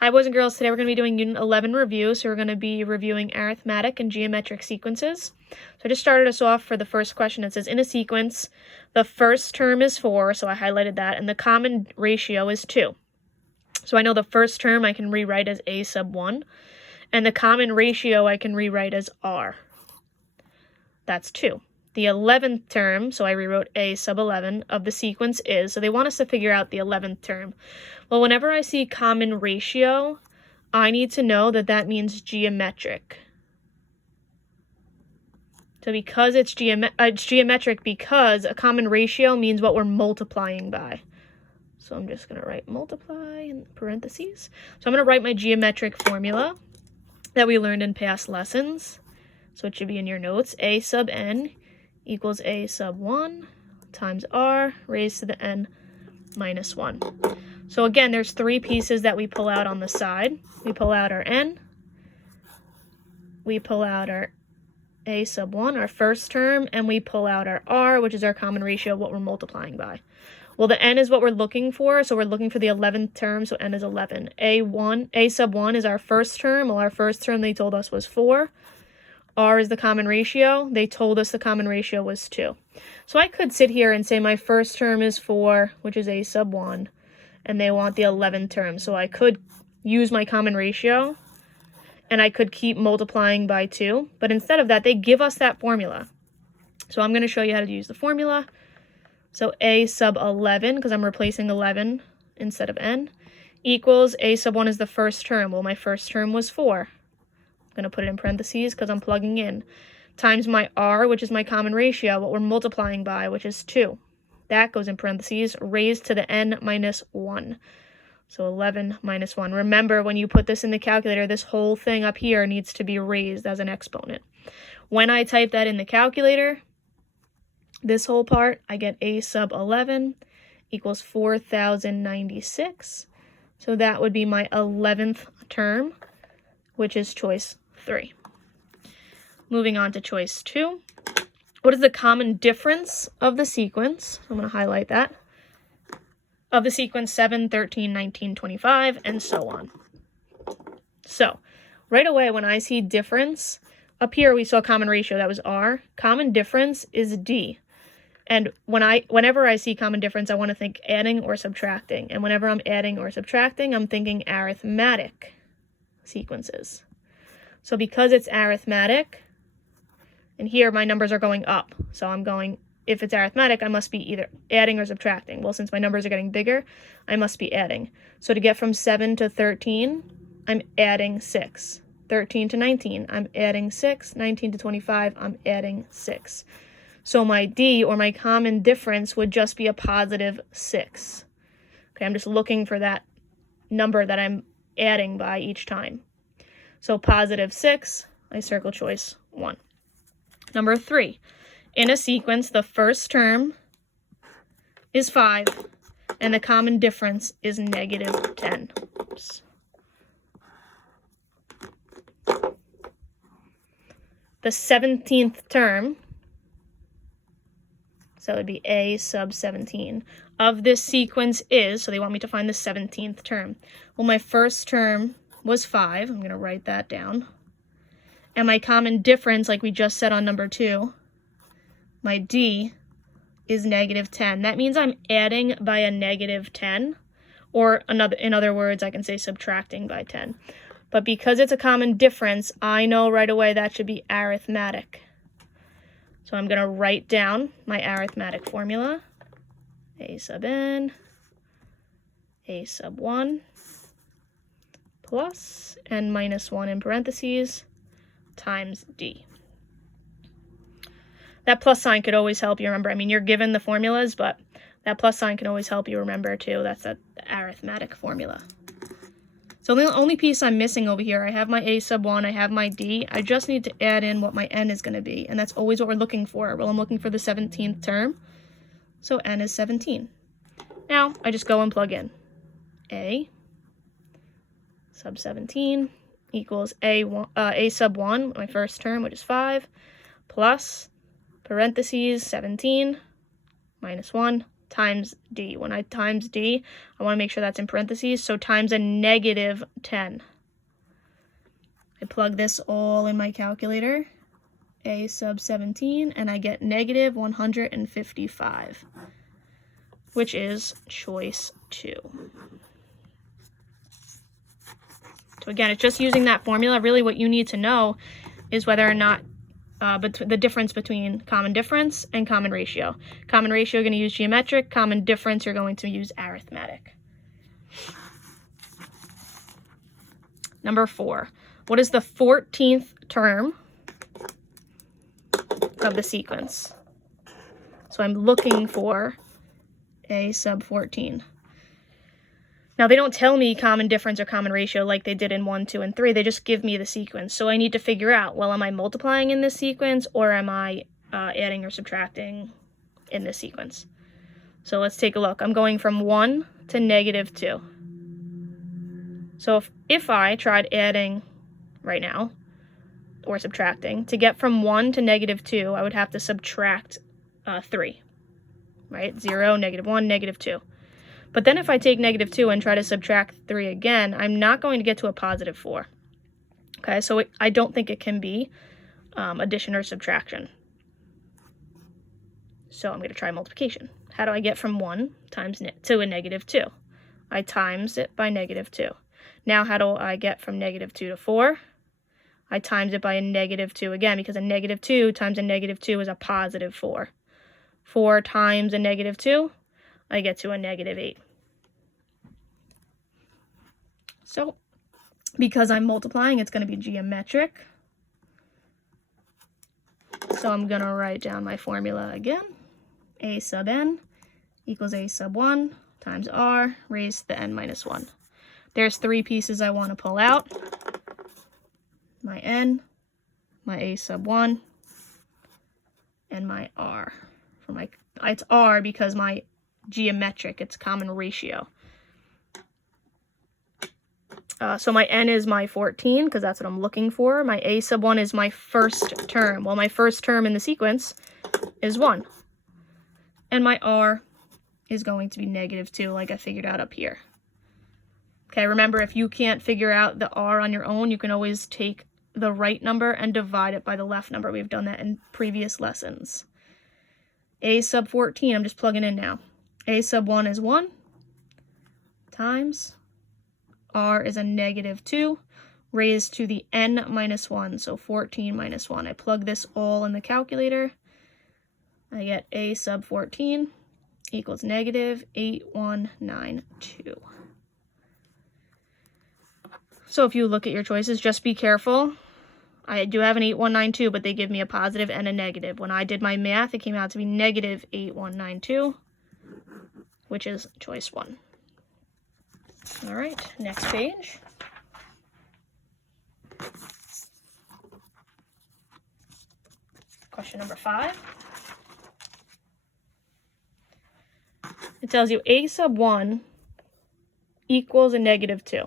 Hi boys and girls, today we're going to be doing Unit 11 review, so we're going to be reviewing arithmetic and geometric sequences. So I just started us off for the first question. It says, in a sequence, the first term is 4, so I highlighted that, and the common ratio is 2. So I know the first term I can rewrite as a sub 1, and the common ratio I can rewrite as r. That's 2. The 11th term, so I rewrote a sub 11, of the sequence is, so they want us to figure out the 11th term. Well, whenever I see common ratio, I need to know that that means geometric. So because it's geometric because a common ratio means what we're multiplying by. So I'm just going to write multiply in parentheses. So I'm going to write my geometric formula that we learned in past lessons. So it should be in your notes. A sub n equals a sub 1 times r raised to the n minus 1. So again, there's 3 pieces that we pull out on the side. We pull out our n, we pull out our a sub 1, our first term, and we pull out our r, which is our common ratio, what we're multiplying by. Well, the n is what we're looking for, so we're looking for the 11th term, so n is 11. A sub 1 is our first term. Well, our first term they told us was 4. R is the common ratio. They told us the common ratio was 2. So I could sit here and say my first term is 4, which is a sub 1, and they want the 11th term. So I could use my common ratio, and I could keep multiplying by 2. But instead of that, they give us that formula. So I'm going to show you how to use the formula. So a sub 11, because I'm replacing 11 instead of n, equals a sub 1 is the first term. Well, my first term was 4. I'm going to put it in parentheses because I'm plugging in, times my r, which is my common ratio, what we're multiplying by, which is 2. That goes in parentheses, raised to the n minus 1. So 11 minus 1. Remember, when you put this in the calculator, this whole thing up here needs to be raised as an exponent. When I type that in the calculator, this whole part, I get a sub 11 equals 4,096. So that would be my 11th term, which is choice 3. Moving on to choice 2. What is the common difference of the sequence? I'm going to highlight that. Of the sequence 7, 13, 19, 25, and so on. So, right away when I see difference, up here we saw common ratio, that was r. Common difference is d. And whenever I see common difference, I want to think adding or subtracting. And whenever I'm adding or subtracting, I'm thinking arithmetic sequences. So because it's arithmetic, and here my numbers are going up, so I'm going, if it's arithmetic, I must be either adding or subtracting. Well, since my numbers are getting bigger, I must be adding. So to get from 7 to 13, I'm adding 6. 13 to 19, I'm adding 6. 19 to 25, I'm adding 6. So my d, or my common difference, would just be a positive 6. Okay, I'm just looking for that number that I'm adding by each time. So positive 6, I circle choice 1. Number 3, in a sequence, the first term is 5, and the common difference is negative 10. Oops. The 17th term, so it would be a sub 17, of this sequence is, so they want me to find the 17th term. Well, my first term was 5. I'm going to write that down. And my common difference, like we just said on number 2, my d is negative 10. That means I'm adding by a negative 10, or in other words, I can say subtracting by 10. But because it's a common difference, I know right away that should be arithmetic. So I'm going to write down my arithmetic formula. A sub n, a sub 1, plus n minus 1 in parentheses, times d. That plus sign could always help you remember. I mean, you're given the formulas, but that plus sign can always help you remember too. That's the arithmetic formula. So the only piece I'm missing over here, I have my a sub 1, I have my d. I just need to add in what my n is going to be, and that's always what we're looking for. Well, I'm looking for the 17th term, so n is 17. Now, I just go and plug in. A sub 17 equals a sub 1, my first term, which is 5, plus parentheses 17 minus 1 times d. When I times d, I want to make sure that's in parentheses, so times a negative 10. I plug this all in my calculator, a sub 17, and I get negative 155, which is choice 2. So again, it's just using that formula. Really what you need to know is whether or not the difference between common difference and common ratio. Common ratio, you're going to use geometric. Common difference, you're going to use arithmetic. Number 4. What is the 14th term of the sequence? So I'm looking for a sub 14. Now, they don't tell me common difference or common ratio like they did in 1, 2, and 3. They just give me the sequence. So I need to figure out, well, am I multiplying in this sequence, or am I adding or subtracting in this sequence? So let's take a look. I'm going from 1 to negative 2. So if I tried adding right now, or subtracting, to get from 1 to negative 2, I would have to subtract 3, right? 0, negative 1, negative 2. But then if I take negative 2 and try to subtract 3 again, I'm not going to get to a positive 4. Okay, so I don't think it can be addition or subtraction. So I'm going to try multiplication. How do I get from 1 to a negative 2? I times it by negative 2. Now how do I get from negative 2 to 4? I times it by a negative 2 again, because a negative 2 times a negative 2 is a positive 4. 4 times a negative 2, I get to a negative 8. So, because I'm multiplying, it's going to be geometric. So I'm going to write down my formula again. A sub n equals a sub 1 times r raised to the n minus 1. There's 3 pieces I want to pull out. My n, my a sub 1, and my r. It's r because my geometric, it's common ratio. So my n is my 14, because that's what I'm looking for. My a sub 1 is my first term. Well, my first term in the sequence is 1. And my r is going to be negative 2, like I figured out up here. Okay, remember, if you can't figure out the r on your own, you can always take the right number and divide it by the left number. We've done that in previous lessons. A sub 14, I'm just plugging in now. A sub 1 is 1 times r is a negative 2 raised to the n minus 1, so 14 minus 1. I plug this all in the calculator. I get a sub 14 equals negative 8192. So if you look at your choices, just be careful. I do have an 8192, but they give me a positive and a negative. When I did my math, it came out to be negative 8192, which is choice 1. All right, next page. Question number 5. It tells you a sub 1 equals a negative 2.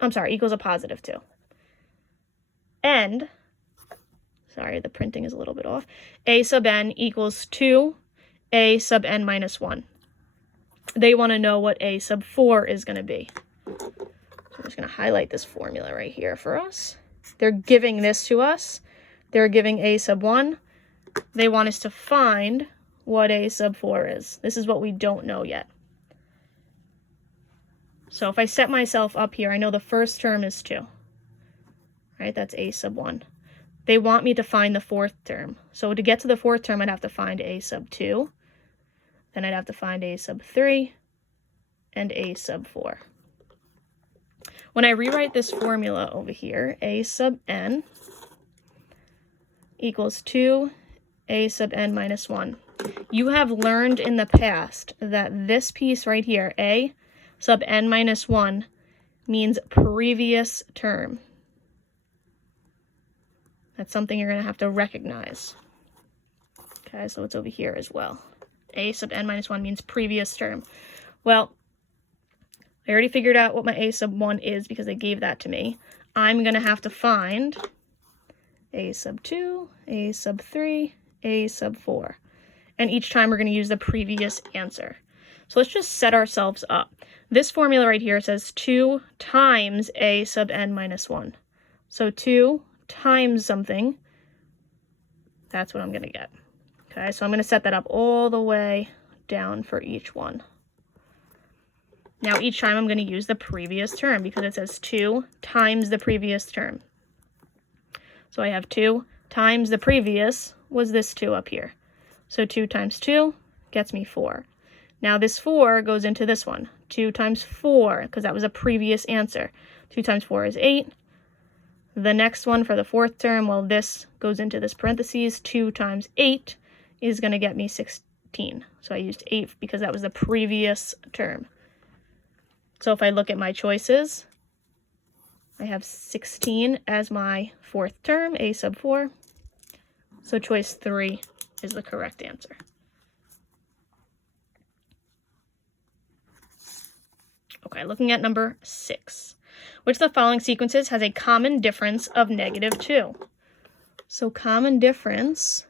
I'm sorry, equals a positive 2. And, sorry, the printing is a little bit off. A sub n equals 2 a sub n minus 1. They want to know what a sub 4 is going to be. So I'm just going to highlight this formula right here for us. They're giving this to us. They're giving a sub 1. They want us to find what a sub 4 is. This is what we don't know yet. So if I set myself up here, I know the first term is 2. Right, that's a sub 1. They want me to find the 4th term. So to get to the 4th term, I'd have to find a sub 2. Then I'd have to find a sub 3 and a sub 4. When I rewrite this formula over here, a sub n equals 2 a sub n minus 1. You have learned in the past that this piece right here, a sub n minus 1, means previous term. That's something you're going to have to recognize. Okay, so it's over here as well. A sub n minus 1 means previous term. Well, I already figured out what my a sub 1 is because they gave that to me. I'm going to have to find a sub 2, a sub 3, a sub 4. and each time we're going to use the previous answer. So let's just set ourselves up. This formula right here says 2 times a sub n minus 1. So 2 times something, that's what I'm going to get. Okay, so I'm going to set that up all the way down for each one. Now each time I'm going to use the previous term because it says 2 times the previous term. So I have 2 times the previous was this 2 up here. So 2 times 2 gets me 4. Now this 4 goes into this one. 2 times 4, because that was a previous answer. 2 times 4 is 8. The next one for the fourth term, well, this goes into this parentheses. 2 times 8 is going to get me 16. So I used 8 because that was the previous term. So if I look at my choices, I have 16 as my fourth term, a sub 4. So choice 3 is the correct answer. Okay, looking at number 6. Which of the following sequences has a common difference of -2? So common difference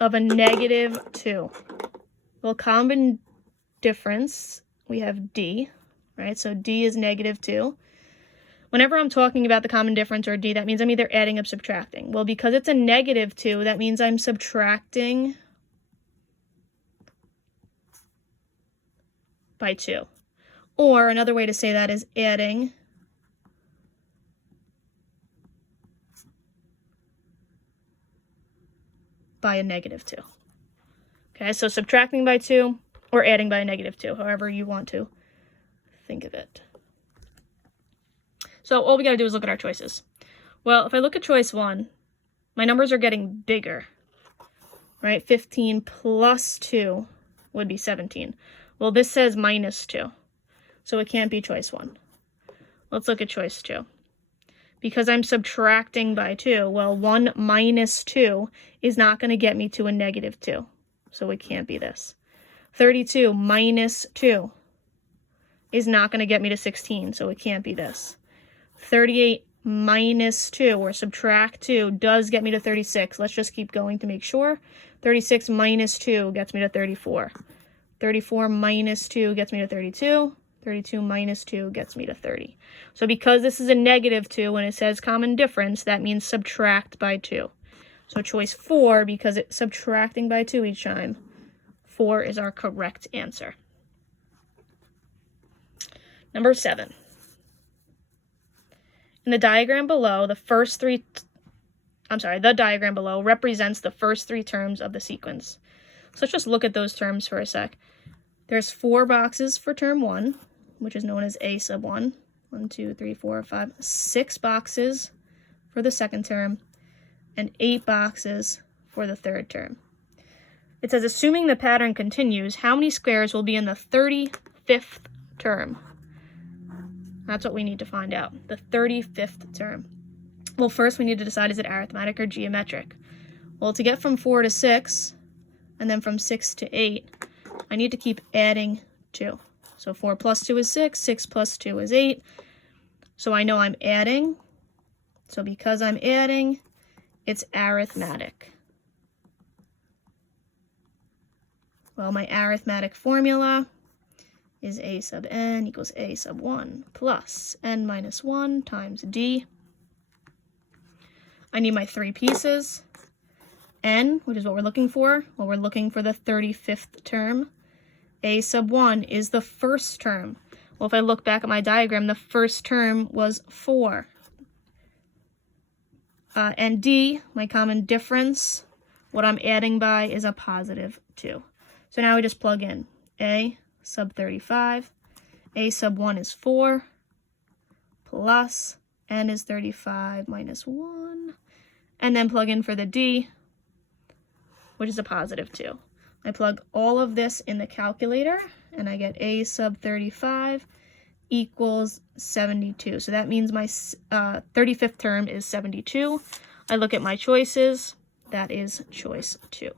of a -2. Well, common difference, we have D, right? So D is -2. Whenever I'm talking about the common difference or D, that means I'm either adding or subtracting. Well, because it's a -2, that means I'm subtracting by 2. Or another way to say that is adding by a -2. Okay, so subtracting by 2 or adding by a -2, however you want to think of it. So all we got to do is look at our choices. Well, if I look at choice 1, my numbers are getting bigger, right? 15 plus 2 would be 17. Well, this says -2. So it can't be choice 1. Let's look at choice 2. Because I'm subtracting by 2, well, 1 minus 2 is not going to get me to a -2. So it can't be this. 32 minus 2 is not going to get me to 16, so it can't be this. 38 minus 2, or subtract 2, does get me to 36. Let's just keep going to make sure. 36 minus 2 gets me to 34. 34 minus 2 gets me to 32. 32 minus 2 gets me to 30. So because this is a -2 and it says common difference, that means subtract by 2. So choice 4, because it's subtracting by 2 each time, 4 is our correct answer. Number 7. In the diagram below, the diagram below represents the first 3 terms of the sequence. So let's just look at those terms for a sec. There's 4 boxes for term 1, which is known as a sub 1. 1, 2, 3, 4, 5, 6 boxes for the second term, and 8 boxes for the third term. It says, assuming the pattern continues, how many squares will be in the 35th term? That's what we need to find out, the 35th term. Well, first we need to decide, is it arithmetic or geometric? Well, to get from 4 to 6, and then from 6 to 8, I need to keep adding 2. So 4 plus 2 is 6, 6 plus 2 is 8. So I know I'm adding. So because I'm adding, it's arithmetic. Well, my arithmetic formula is a sub n equals a sub 1 plus n minus 1 times d. I need my 3 pieces. N, which is what we're looking for. Well, we're looking for the 35th term. A sub 1 is the first term. Well, if I look back at my diagram, the first term was 4. And D, my common difference, what I'm adding by is a positive 2. So now we just plug in A sub 35. A sub 1 is 4 plus N is 35 minus 1. And then plug in for the D, which is a positive 2. I plug all of this in the calculator, and I get A sub 35 equals 72. So that means my 35th term is 72. I look at my choices. That is choice 2.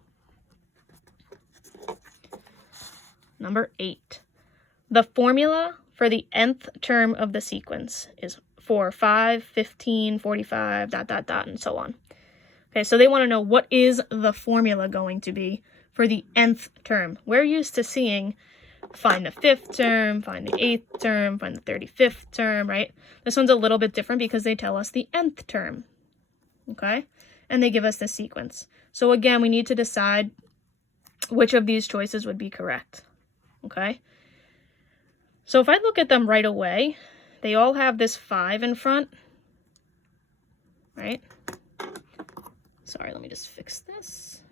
Number 8. The formula for the nth term of the sequence is 4, 5, 15, 45, ... and so on. Okay, so they want to know, what is the formula going to be for the nth term. We're used to seeing find the 5th term, find the 8th term, find the 35th term, right? This one's a little bit different because they tell us the nth term, okay? And they give us the sequence. So again, we need to decide which of these choices would be correct, okay? So if I look at them right away, they all have this 5 in front, right? Sorry, let me just fix this.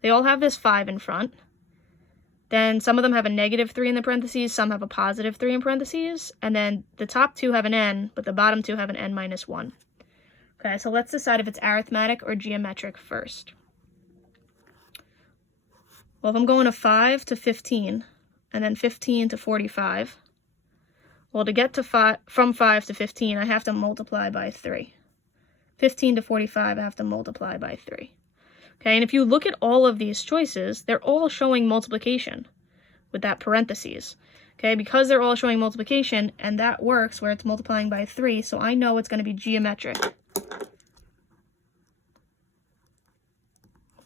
They all have this 5 in front. Then some of them have a -3 in the parentheses, some have a +3 in parentheses, and then the top 2 have an n, but the bottom 2 have an n-1. Okay, so let's decide if it's arithmetic or geometric first. Well, if I'm going to 5 to 15, and then 15 to 45, well, to get to from 5 to 15, I have to multiply by 3. 15 to 45, I have to multiply by 3. Okay, and if you look at all of these choices, they're all showing multiplication with that parentheses. Okay, because they're all showing multiplication, and that works where it's multiplying by 3, so I know it's going to be geometric.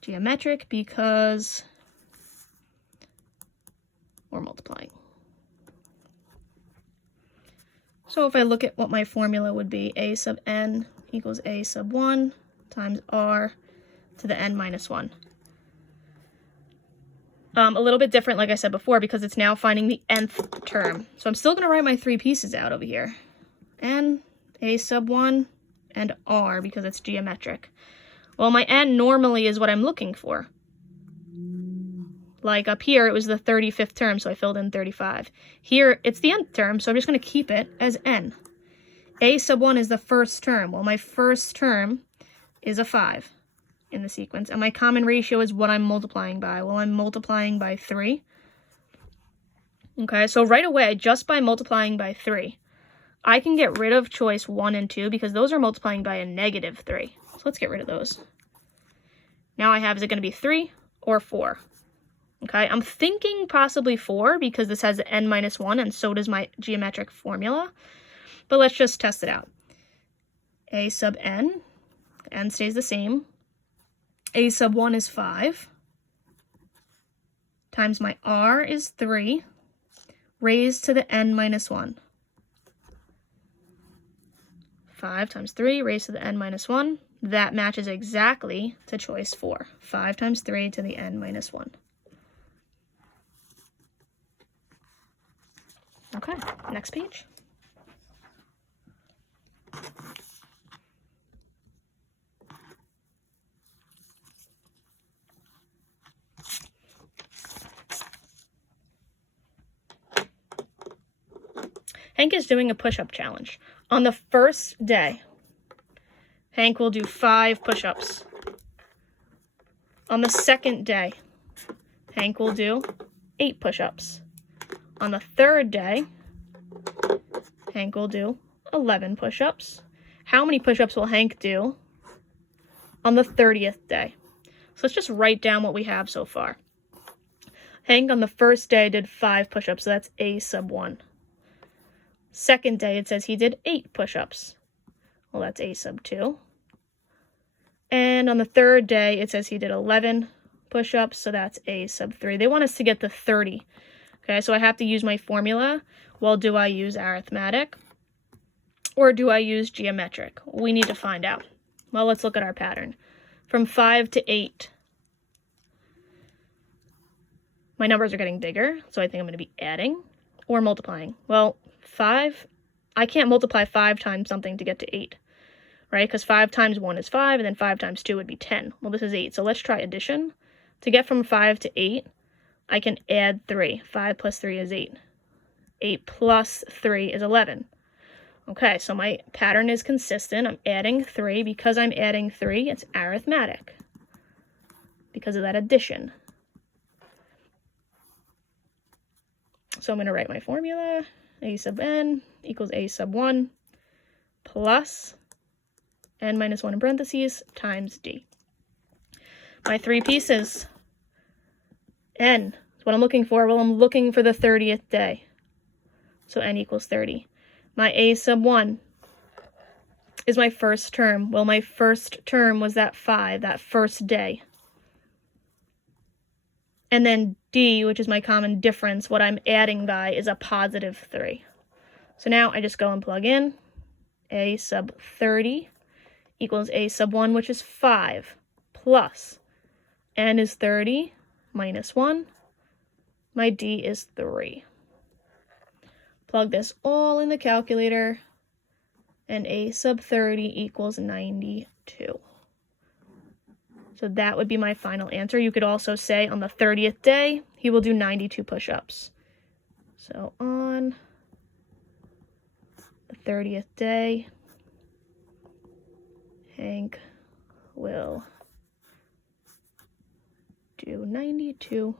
Geometric because we're multiplying. So if I look at what my formula would be, a sub n equals a sub 1 times r to the n-1. A little bit different, like I said before, because it's now finding the nth term. So I'm still going to write my 3 pieces out over here. N, a sub 1, and r, because it's geometric. Well, my n normally is what I'm looking for. Like up here, it was the 35th term, so I filled in 35. Here, it's the nth term, so I'm just going to keep it as n. A sub 1 is the first term. Well, my first term is a 5 in the sequence, and my common ratio is what I'm multiplying by. Well, I'm multiplying by 3. Okay, so right away, just by multiplying by 3, I can get rid of choice 1 and 2 because those are multiplying by a -3. So let's get rid of those. Now I have, is it going to be 3 or 4? Okay, I'm thinking possibly 4 because this has the n-1 and so does my geometric formula. But let's just test it out. A sub n stays the same. A sub 1 is 5, times my r is 3, raised to the n-1. 5 times 3 raised to the n-1. That matches exactly to choice 4. 5 times 3 to the n-1. Okay, next page. Hank is doing a push-up challenge. On the first day, Hank will do 5 push-ups. On the second day, Hank will do 8 push-ups. On the third day, Hank will do 11 push-ups. How many push-ups will Hank do on the 30th day? So let's just write down what we have so far. Hank on the first day did 5 push-ups, so that's a sub 1. Second day, it says he did 8 push-ups. Well, that's a sub 2. And on the third day, it says he did 11 push-ups, so that's a sub 3. They want us to get to 30. Okay, so I have to use my formula. Well, do I use arithmetic or do I use geometric? We need to find out. Well, let's look at our pattern. From 5 to 8, my numbers are getting bigger, so I think I'm going to be adding or multiplying. Well, 5, I can't multiply 5 times something to get to 8, right? Because 5 times 1 is 5, and then 5 times 2 would be 10. Well, this is 8, so let's try addition. To get from 5 to 8, I can add 3. 5 plus 3 is 8. 8 plus 3 is 11. Okay, so my pattern is consistent. I'm adding 3. Because I'm adding 3, it's arithmetic because of that addition. So I'm going to write my formula. A sub n equals a sub 1 plus n-1 in parentheses times d. My 3 pieces. N is what I'm looking for. Well, I'm looking for the 30th day. So n equals 30. My a sub 1 is my first term. Well, my first term was that 5, that first day. And then D, which is my common difference, what I'm adding by is a positive 3. So now I just go and plug in A sub 30 equals A sub 1, which is 5, plus N is 30 minus 1. My D is 3. Plug this all in the calculator, and A sub 30 equals 92. So that would be my final answer. You could also say on the 30th day, he will do 92 push-ups. So on the 30th day, Hank will do 92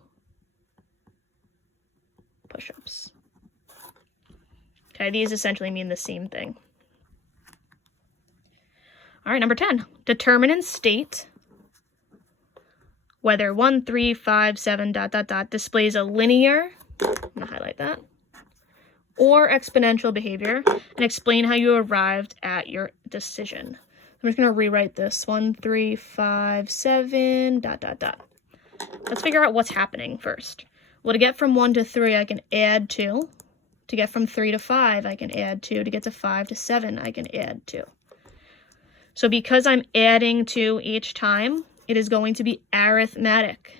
push-ups. Okay, these essentially mean the same thing. All right, number 10. Determine and state whether 1, 3, 5, 7, ... displays a linear, I'm going to highlight that, or exponential behavior, and explain how you arrived at your decision. I'm just going to rewrite this. 1, 3, 5, 7, ... Let's figure out what's happening first. Well, to get from 1 to 3, I can add 2. To get from 3 to 5, I can add 2. To get to 5 to 7, I can add 2. So because I'm adding 2 each time, it is going to be arithmetic.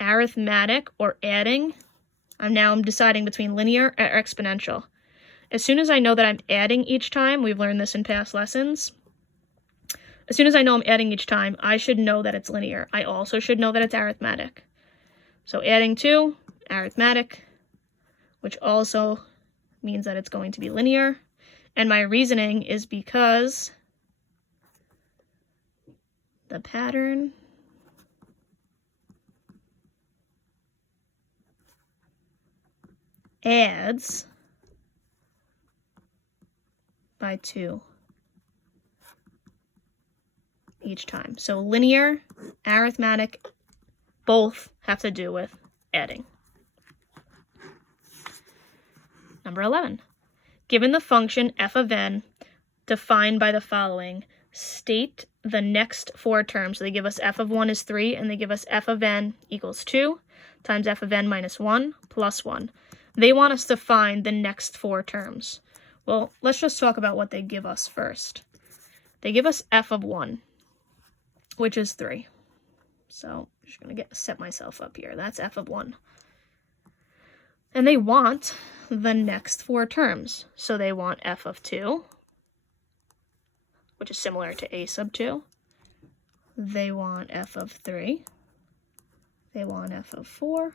Arithmetic, or adding, I'm deciding between linear or exponential. As soon as I know that I'm adding each time, we've learned this in past lessons, as soon as I know I'm adding each time, I should know that it's linear. I also should know that it's arithmetic. So adding 2, arithmetic, which also means that it's going to be linear. And my reasoning is because the pattern adds by 2 each time. So linear, arithmetic, both have to do with adding. Number 11. Given the function f of n defined by the following, state the next 4 terms. So they give us f of 1 is 3, and they give us f of n equals 2 times f of n minus 1 plus 1. They want us to find the next 4 terms. Well, let's just talk about what they give us first. They give us f of 1, which is 3. So I'm just going to set myself up here. That's f of 1. And they want the next 4 terms. So they want f of 2, which is similar to a sub 2. They want f of 3. They want f of 4.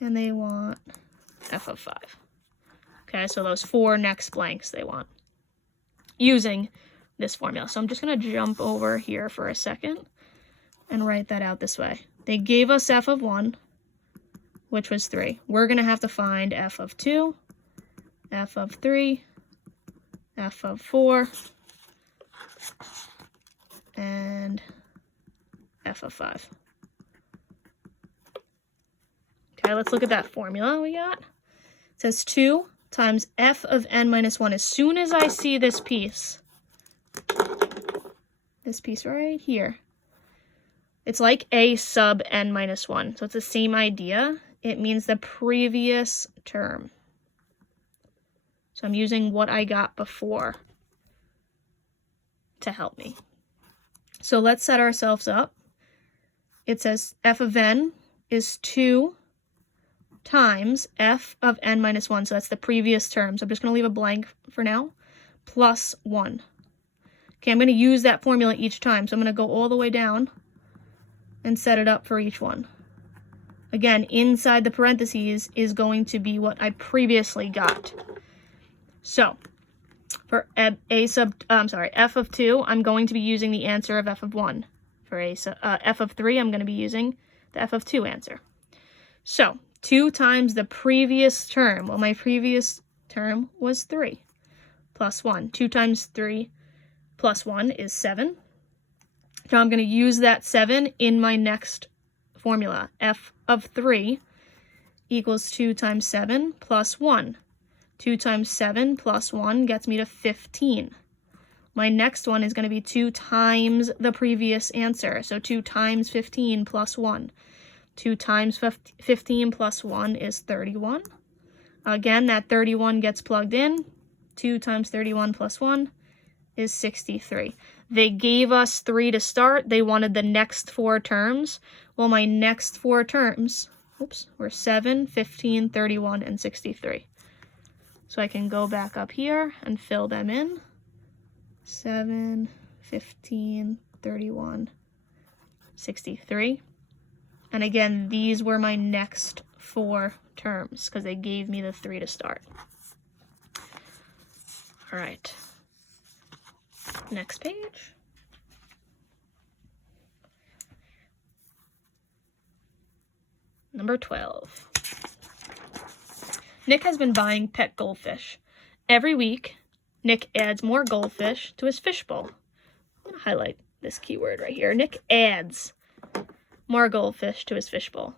And they want f of 5. Okay, so those 4 next blanks they want using this formula. So I'm just going to jump over here for a second and write that out this way. They gave us f of 1, which was 3. We're going to have to find f of 2, f of 3, f of 4, and f of 5. Okay, let's look at that formula we got. It says 2 times f of n minus 1. As soon as I see this piece right here, it's like a sub n minus 1. So it's the same idea. It means the previous term. So I'm using what I got before to help me. So let's set ourselves up. It says f of n is 2 times f of n minus 1. So that's the previous term. So I'm just going to leave a blank for now. Plus 1. Okay, I'm going to use that formula each time. So I'm going to go all the way down and set it up for each one. Again, inside the parentheses is going to be what I previously got. So for f of 2, I'm going to be using the answer of f of 1. For f of 3, I'm going to be using the f of 2 answer. So 2 times the previous term. Well, my previous term was 3 plus 1. 2 times 3 plus 1 is 7. So I'm going to use that 7 in my next formula. F of 3 equals 2 times 7 plus 1. 2 times 7 plus 1 gets me to 15. my next one is going to be 2 times the previous answer. So 2 times 15 plus 1. 2 times 15 plus 1 is 31. Again, that 31 gets plugged in. 2 times 31 plus 1 is 63. They gave us 3 to start. They wanted the next 4 terms. Well, my next 4 terms, were 7, 15, 31, and 63. So I can go back up here and fill them in. 7, 15, 31, 63. And again, these were my next 4 terms because they gave me the 3 to start. All right. Next page. Number 12. Nick has been buying pet goldfish. Every week, Nick adds more goldfish to his fishbowl. I'm going to highlight this keyword right here. Nick adds more goldfish to his fishbowl.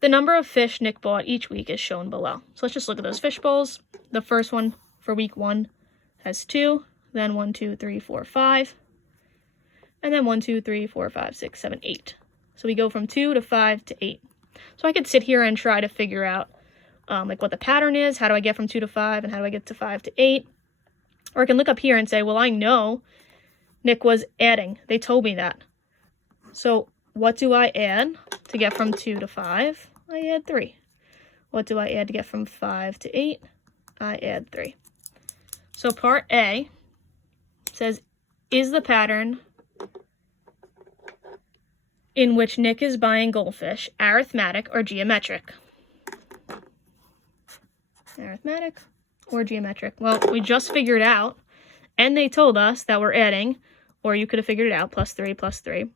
The number of fish Nick bought each week is shown below. So let's just look at those fish bowls. The first one for week 1 has 2, then 1, 2, 3, 4, 5, and then 1, 2, 3, 4, 5, 6, 7, 8. So we go from 2 to 5 to 8. So I could sit here and try to figure out like what the pattern is. How do I get from 2 to 5, and how do I get to 5 to 8? Or I can look up here and say, well, I know Nick was adding. They told me that. So what do I add to get from 2 to 5? I add 3. What do I add to get from 5 to 8? I add 3. So part A says, is the pattern in which Nick is buying goldfish arithmetic or geometric? Arithmetic or geometric? Well, we just figured out, and they told us that we're adding, or you could have figured it out, plus 3, plus 3.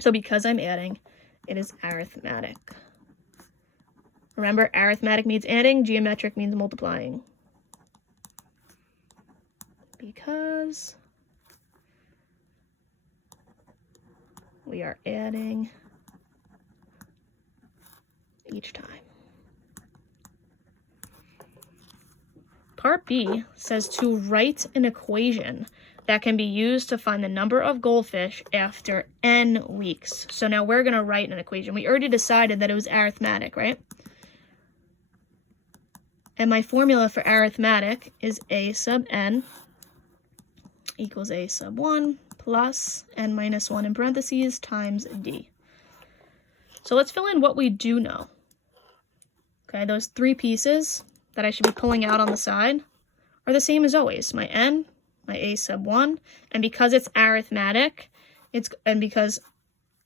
So because I'm adding, it is arithmetic. Remember, arithmetic means adding, geometric means multiplying. Because we are adding each time. Part B says to write an equation that can be used to find the number of goldfish after n weeks. So now we're going to write an equation. We already decided that it was arithmetic, right? And my formula for arithmetic is a sub n equals a sub 1 plus n minus 1 in parentheses times d. So let's fill in what we do know. Okay, those 3 pieces that I should be pulling out on the side are the same as always. My n, my a sub 1, and because it's arithmetic, because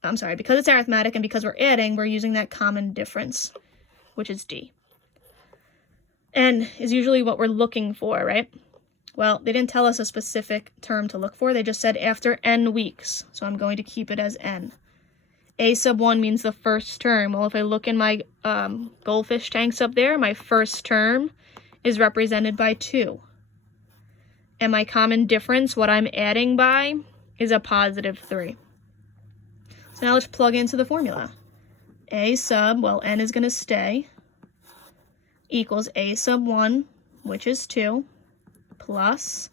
it's arithmetic and because we're adding, we're using that common difference, which is d. N is usually what we're looking for, right? Well, they didn't tell us a specific term to look for. They just said after n weeks, so I'm going to keep it as n. A sub 1 means the first term. Well, if I look in my goldfish tanks up there, my first term is represented by 2. And my common difference, what I'm adding by, is a positive 3. So now let's plug into the formula. A sub, well, n is going to stay, equals a sub 1, which is 2, plus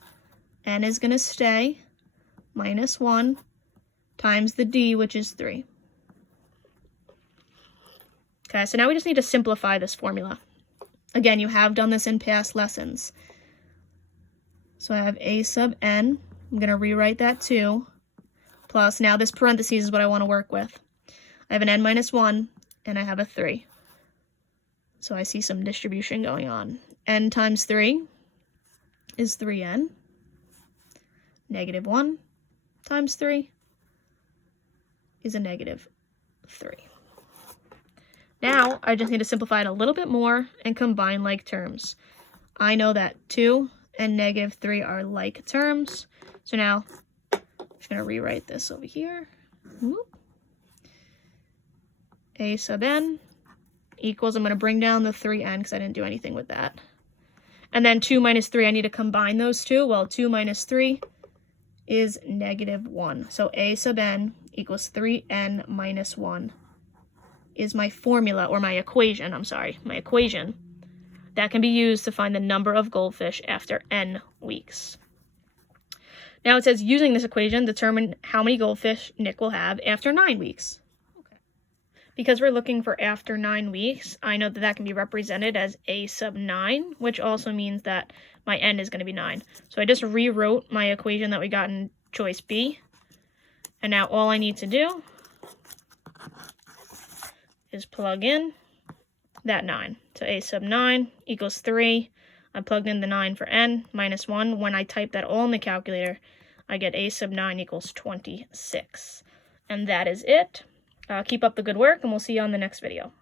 n is going to stay, minus 1, times the d, which is 3. Okay, so now we just need to simplify this formula. Again, you have done this in past lessons. So I have a sub n, I'm going to rewrite that 2, plus now this parentheses is what I want to work with. I have an n minus 1, and I have a 3. So I see some distribution going on. N times 3 is 3n. Negative 1 times 3 is a negative 3. Now, I just need to simplify it a little bit more and combine like terms. I know that 2 and negative 3 are like terms. So now, I'm just going to rewrite this over here. Whoop. A sub n equals, I'm going to bring down the 3n because I didn't do anything with that. And then 2 minus 3, I need to combine those two. Well, 2 minus 3 is negative 1. So a sub n equals 3n minus 1 is my formula, or my equation, my equation that can be used to find the number of goldfish after n weeks. Now it says, using this equation, determine how many goldfish Nick will have after 9 weeks. Okay. Because we're looking for after 9 weeks, I know that that can be represented as a sub 9, which also means that my n is going to be 9. So I just rewrote my equation that we got in choice B. And now all I need to do is plug in that 9. So a sub 9 equals 3. I plugged in the 9 for n minus 1. When I type that all in the calculator, I get a sub 9 equals 26. And that is it. Keep up the good work, and we'll see you on the next video.